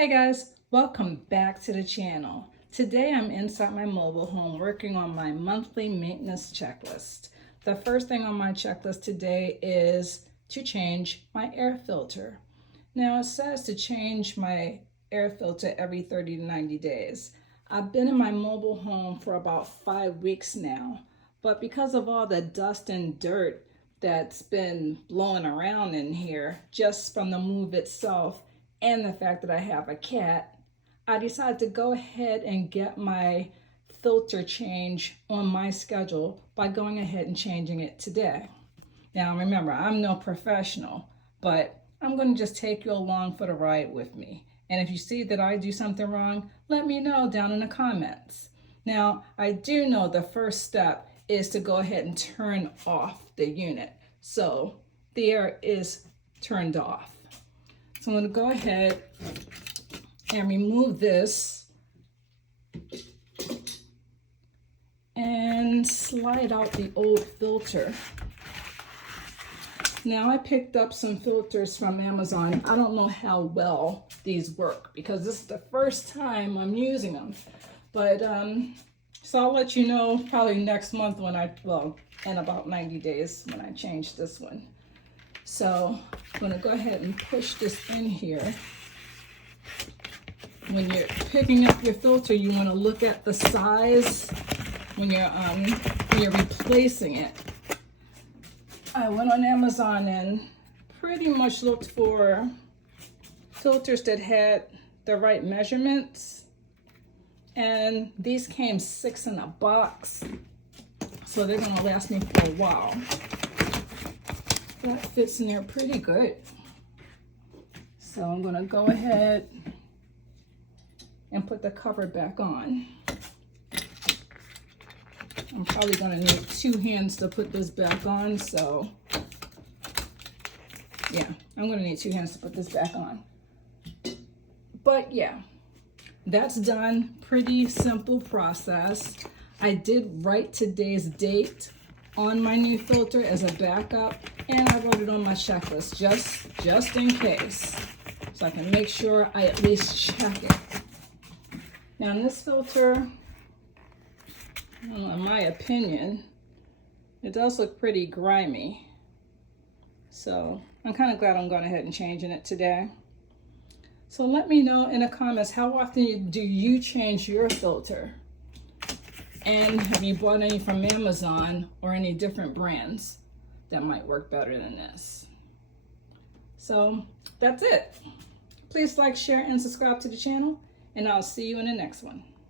Hey guys, welcome back to the channel. Today I'm inside my mobile home working on my monthly maintenance checklist. The first thing on my checklist today is to change my air filter. Now it says to change my air filter every 30 to 90 days. I've been in my mobile home for about 5 weeks now, but because of all the dust and dirt that's been blowing around in here just from the move itself, and the fact that I have a cat, I decided to go ahead and get my filter change on my schedule by going ahead and changing it today. Now remember, I'm no professional, but I'm going to just take you along for the ride with me. And if you see that I do something wrong, let me know down in the comments. Now, I do know the first step is to go ahead and turn off the unit. So the air is turned off. So I'm going to go ahead and remove this and slide out the old filter. Now I picked up some filters from Amazon. I don't know how well these work because this is the first time I'm using them. But so I'll let you know probably next month when in about 90 days when I change this one. So I'm going to go ahead and push this in here. When you're picking up your filter, you want to look at the size when you're replacing it. I went on Amazon and pretty much looked for filters that had the right measurements, and these came 6 in a box, so they're going to last me for a while. That fits in there pretty good. So I'm going to go ahead and put the cover back on. I'm probably going to need 2 hands to put this back on, so yeah, I'm going to need 2 hands to put this back on. But yeah, that's done. Pretty simple process. I did write today's date on my new filter as a backup, and I wrote it on my checklist just in case, so I can make sure I at least check it. Now in this filter, in my opinion, it does look pretty grimy, so I'm kind of glad I'm going ahead and changing it today. So let me know in the comments, how often do you change your filter? And have you bought any from Amazon or any different brands that might work better than this? So that's it. Please like, share, and subscribe to the channel, and I'll see you in the next one.